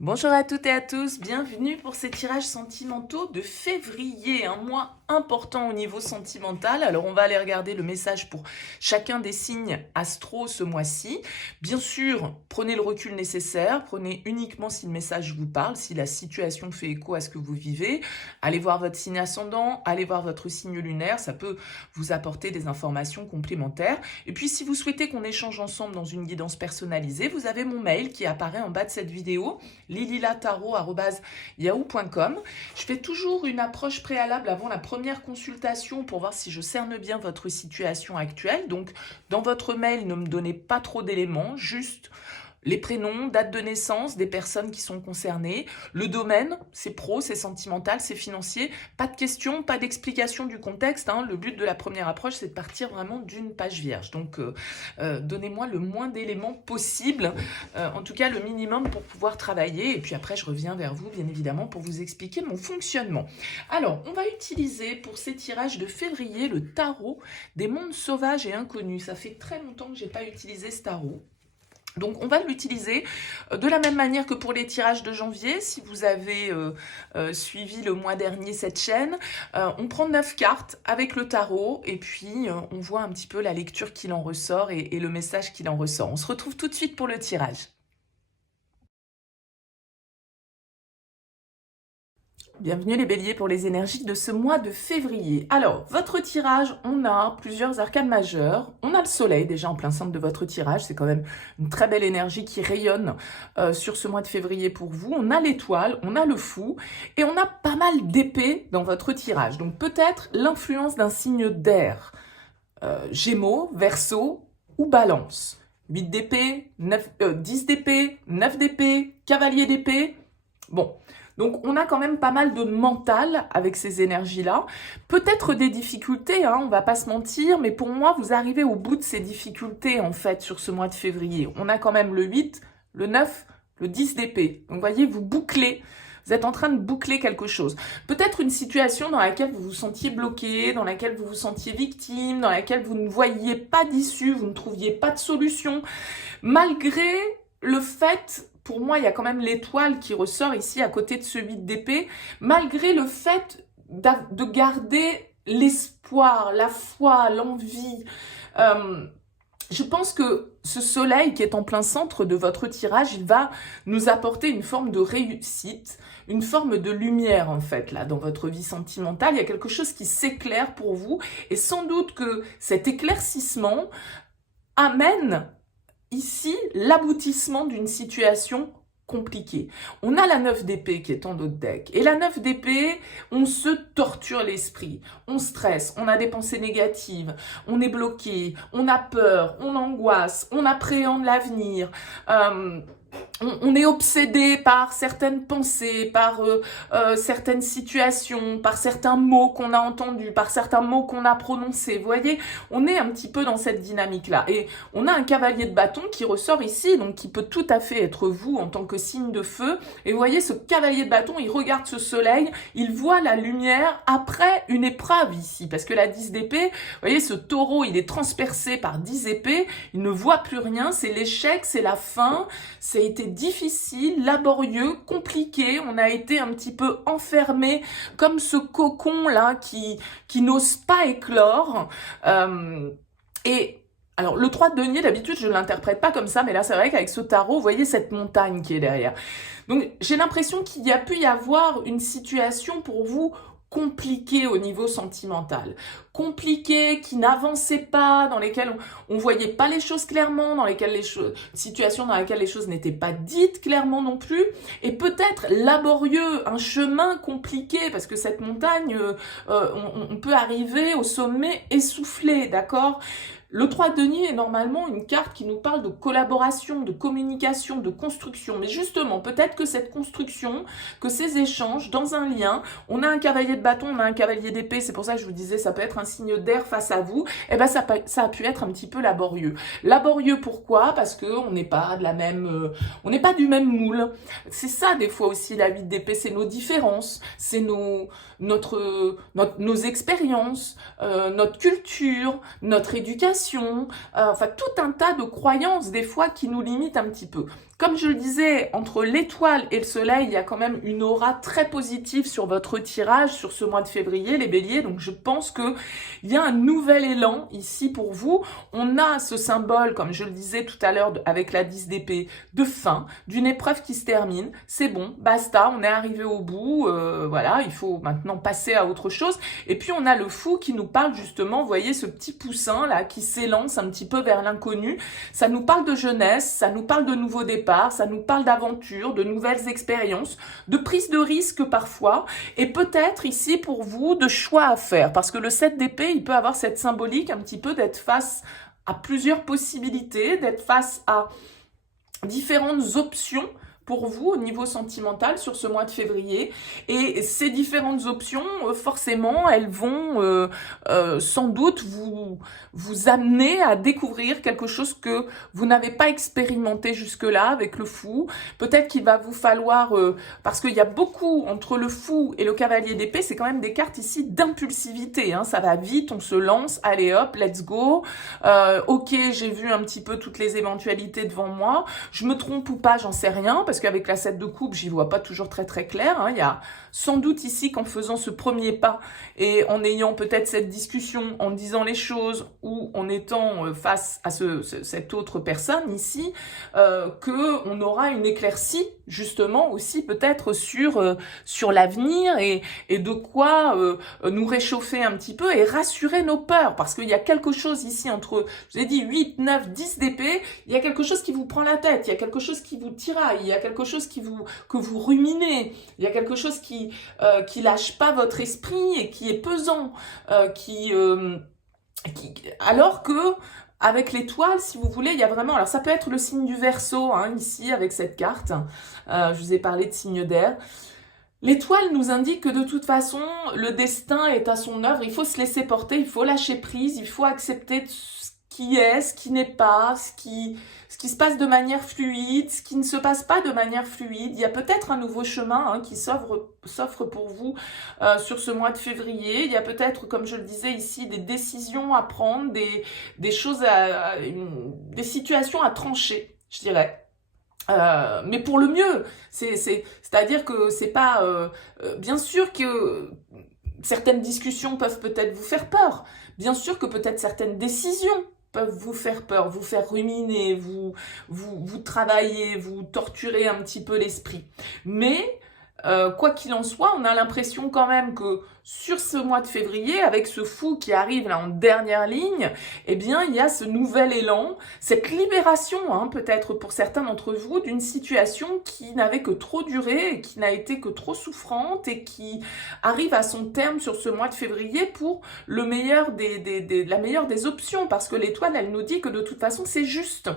Bonjour à toutes et à tous, bienvenue pour ces tirages sentimentaux de février, un mois important au niveau sentimental. Alors on va aller regarder le message pour chacun des signes astro ce mois-ci. Bien sûr, prenez le recul nécessaire, prenez uniquement si le message vous parle, si la situation fait écho à ce que vous vivez. Allez voir votre signe ascendant, allez voir votre signe lunaire, ça peut vous apporter des informations complémentaires. Et puis si vous souhaitez qu'on échange ensemble dans une guidance personnalisée, vous avez mon mail qui apparaît en bas de cette vidéo, lililataro@yahoo.com. Je fais toujours une approche préalable avant la première consultation pour voir si je cerne bien votre situation actuelle. Donc, dans votre mail, ne me donnez pas trop d'éléments, juste les prénoms, date de naissance des personnes qui sont concernées, le domaine, c'est pro, c'est sentimental, c'est financier, pas de questions, pas d'explication du contexte, hein. Le but de la première approche, c'est de partir vraiment d'une page vierge. Donc, donnez-moi le moins d'éléments possible, en tout cas le minimum pour pouvoir travailler, et puis après, je reviens vers vous, bien évidemment, pour vous expliquer mon fonctionnement. Alors, on va utiliser pour ces tirages de février le tarot des mondes sauvages et inconnus. Ça fait très longtemps que je n'ai pas utilisé ce tarot. Donc on va l'utiliser de la même manière que pour les tirages de janvier. Si vous avez suivi le mois dernier cette chaîne, on prend 9 cartes avec le tarot et puis on voit un petit peu la lecture qu'il en ressort et le message qu'il en ressort. On se retrouve tout de suite pour le tirage. Bienvenue les béliers pour les énergies de ce mois de février. Alors, votre tirage, on a plusieurs arcanes majeures. On a le soleil déjà en plein centre de votre tirage. C'est quand même une très belle énergie qui rayonne sur ce mois de février pour vous. On a l'étoile, on a le fou et on a pas mal d'épées dans votre tirage. Donc peut-être l'influence d'un signe d'air. Gémeaux, Verseau ou Balance. 8 d'épée, 10 d'épée, 9 d'épée, cavalier d'épée. Bon, donc on a quand même pas mal de mental avec ces énergies-là. Peut-être des difficultés, hein, on va pas se mentir, mais pour moi, vous arrivez au bout de ces difficultés, en fait, sur ce mois de février. On a quand même le 8, le 9, le 10 d'épée. Donc, vous voyez, vous bouclez. Vous êtes en train de boucler quelque chose. Peut-être une situation dans laquelle vous vous sentiez bloqué, dans laquelle vous vous sentiez victime, dans laquelle vous ne voyiez pas d'issue, vous ne trouviez pas de solution. Malgré le fait, pour moi, il y a quand même l'étoile qui ressort ici à côté de ce 8 d'épée, malgré le fait de garder l'espoir, la foi, l'envie. Je pense que ce soleil qui est en plein centre de votre tirage, il va nous apporter une forme de réussite, une forme de lumière en fait là dans votre vie sentimentale. Il y a quelque chose qui s'éclaire pour vous et sans doute que cet éclaircissement amène ici l'aboutissement d'une situation compliquée. On a la 9 d'épée qui est en notre deck. Et la 9 d'épée, on se torture l'esprit, on stresse, on a des pensées négatives, on est bloqué, on a peur, on angoisse, on appréhende l'avenir. On est obsédé par certaines pensées, par certaines situations, par certains mots qu'on a entendus, par certains mots qu'on a prononcés. Vous voyez, on est un petit peu dans cette dynamique-là. Et on a un cavalier de bâton qui ressort ici, donc qui peut tout à fait être vous en tant que signe de feu. Et vous voyez, ce cavalier de bâton, il regarde ce soleil, il voit la lumière après une épreuve ici. Parce que la 10 d'épée, vous voyez, ce taureau, il est transpercé par 10 épées, il ne voit plus rien, c'est l'échec, c'est la fin, ça a été difficile, laborieux, compliqué. On a été un petit peu enfermé comme ce cocon là qui n'ose pas éclore. Et alors le 3 de denier, d'habitude je ne l'interprète pas comme ça, mais là c'est vrai qu'avec ce tarot, vous voyez cette montagne qui est derrière. Donc j'ai l'impression qu'il y a pu y avoir une situation pour vous compliqué au niveau sentimental, compliqué, qui n'avançait pas, dans lesquelles on voyait pas les choses clairement, dans lesquelles situations dans lesquelles les choses n'étaient pas dites clairement non plus, et peut-être laborieux, un chemin compliqué, parce que cette montagne, on peut arriver au sommet essoufflé, d'accord ? Le 3 de denier est normalement une carte qui nous parle de collaboration, de communication, de construction. Mais justement, peut-être que cette construction, que ces échanges dans un lien, on a un cavalier de bâton, on a un cavalier d'épée, c'est pour ça que je vous disais, ça peut être un signe d'air face à vous, et ben ça a pu être un petit peu laborieux. Laborieux pourquoi ? Parce que on n'est pas de la même, on n'est pas du même moule. C'est ça des fois aussi la 8 d'épée, c'est nos différences, c'est nos expériences, notre culture, notre éducation. pression, enfin tout un tas de croyances des fois qui nous limitent un petit peu. Comme je le disais, entre l'étoile et le soleil, il y a quand même une aura très positive sur votre tirage sur ce mois de février, les béliers. Donc je pense qu'il y a un nouvel élan ici pour vous. On a ce symbole, comme je le disais tout à l'heure avec la 10 d'épée, de fin, d'une épreuve qui se termine. C'est bon, basta, on est arrivé au bout. Voilà, il faut maintenant passer à autre chose. Et puis on a le fou qui nous parle justement, vous voyez ce petit poussin là qui s'élance un petit peu vers l'inconnu. Ça nous parle de jeunesse, ça nous parle de nouveaux départs, ça nous parle d'aventure, de nouvelles expériences, de prise de risque parfois, et peut-être ici pour vous de choix à faire, parce que le 7 d'épée, il peut avoir cette symbolique un petit peu d'être face à plusieurs possibilités, d'être face à différentes options pour vous au niveau sentimental sur ce mois de février. Et ces différentes options, forcément, elles vont sans doute vous amener à découvrir quelque chose que vous n'avez pas expérimenté jusque-là avec le fou. Peut-être qu'il va vous falloir, parce qu'il y a beaucoup entre le fou et le cavalier d'épée, c'est quand même des cartes ici d'impulsivité. Hein, ça va vite, on se lance, allez hop, let's go. Ok, j'ai vu un petit peu toutes les éventualités devant moi. Je me trompe ou pas, j'en sais rien, parce qu'avec la 7 de coupe, j'y vois pas toujours très très clair. Hein. Il y a sans doute ici qu'en faisant ce premier pas et en ayant peut-être cette discussion, en disant les choses ou en étant face à cette autre personne ici, qu'on aura une éclaircie justement aussi peut-être sur l'avenir et de quoi nous réchauffer un petit peu et rassurer nos peurs, parce qu'il y a quelque chose ici entre, je vous ai dit 8, 9, 10 d'épée, il y a quelque chose qui vous prend la tête, il y a quelque chose qui vous tiraille, il y a quelque chose que vous ruminez, il y a quelque chose qui lâche pas votre esprit et qui est pesant, alors que avec l'étoile, si vous voulez, il y a vraiment, alors ça peut être le signe du Verseau, hein, ici avec cette carte, je vous ai parlé de signe d'air. L'étoile nous indique que de toute façon, le destin est à son œuvre, il faut se laisser porter, il faut lâcher prise, il faut accepter ce qui est, ce qui n'est pas, ce qui se passe de manière fluide, ce qui ne se passe pas de manière fluide. Il y a peut-être un nouveau chemin hein, qui s'offre pour vous sur ce mois de février. Il y a peut-être, comme je le disais ici, des décisions à prendre, des choses des situations à trancher, je dirais. Mais pour le mieux, c'est-à-dire que c'est pas... bien sûr que certaines discussions peuvent peut-être vous faire peur. Bien sûr que peut-être certaines décisions peuvent vous faire peur, vous faire ruminer, vous travailler, vous torturer un petit peu l'esprit. Mais quoi qu'il en soit, on a l'impression quand même que sur ce mois de février, avec ce fou qui arrive là en dernière ligne, eh bien, il y a ce nouvel élan, cette libération, hein, peut-être pour certains d'entre vous, d'une situation qui n'avait que trop duré, et qui n'a été que trop souffrante et qui arrive à son terme sur ce mois de février pour le meilleur la meilleure des options, parce que l'étoile, elle nous dit que de toute façon, c'est juste.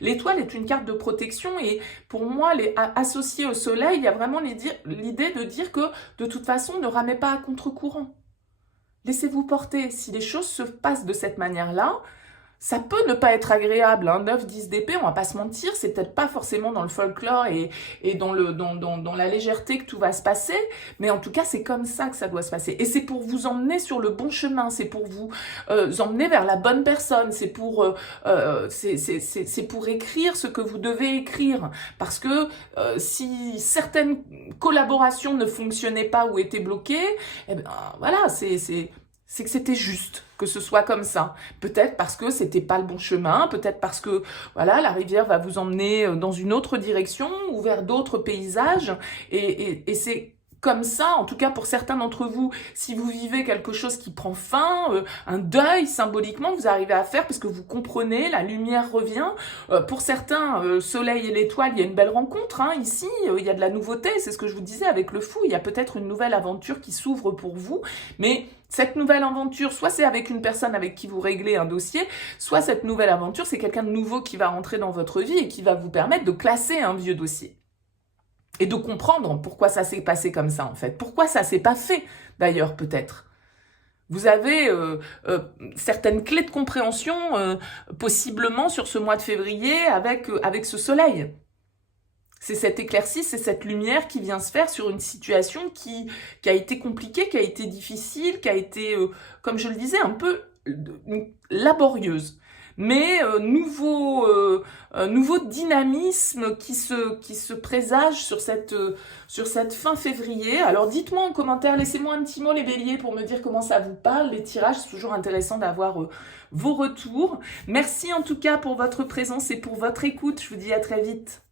L'étoile est une carte de protection et pour moi, associée au soleil, il y a vraiment l'idée de dire que de toute façon, ne ramez pas à contre-courant. Laissez-vous porter. Si les choses se passent de cette manière-là, ça peut ne pas être agréable. Hein. 9, 10 d'épée, on va pas se mentir, c'est peut-être pas forcément dans le folklore et dans la légèreté que tout va se passer, mais en tout cas, c'est comme ça que ça doit se passer. Et c'est pour vous emmener sur le bon chemin, c'est pour vous emmener vers la bonne personne, c'est pour écrire ce que vous devez écrire. Parce que si certaines collaborations ne fonctionnaient pas ou étaient bloquées, eh ben, voilà, c'est que c'était juste que ce soit comme ça. Peut-être parce que c'était pas le bon chemin, peut-être parce que voilà, la rivière va vous emmener dans une autre direction ou vers d'autres paysages et c'est comme ça, en tout cas pour certains d'entre vous, si vous vivez quelque chose qui prend fin, un deuil symboliquement vous arrivez à faire parce que vous comprenez, la lumière revient. Pour certains, soleil et l'étoile, il y a une belle rencontre. Hein, ici, il y a de la nouveauté, c'est ce que je vous disais avec le fou. Il y a peut-être une nouvelle aventure qui s'ouvre pour vous, mais cette nouvelle aventure, soit c'est avec une personne avec qui vous réglez un dossier, soit cette nouvelle aventure, c'est quelqu'un de nouveau qui va rentrer dans votre vie et qui va vous permettre de classer un vieux dossier. Et de comprendre pourquoi ça s'est passé comme ça, en fait. Pourquoi ça s'est pas fait, d'ailleurs, peut-être. Vous avez certaines clés de compréhension, possiblement, sur ce mois de février, avec ce soleil. C'est cette éclaircie, c'est cette lumière qui vient se faire sur une situation qui a été compliquée, qui a été difficile, qui a été, comme je le disais, un peu laborieuse. mais nouveau dynamisme qui se présage sur cette fin février. Alors dites-moi en commentaire, laissez-moi un petit mot les béliers pour me dire comment ça vous parle, les tirages, c'est toujours intéressant d'avoir vos retours. Merci en tout cas pour votre présence et pour votre écoute, je vous dis à très vite.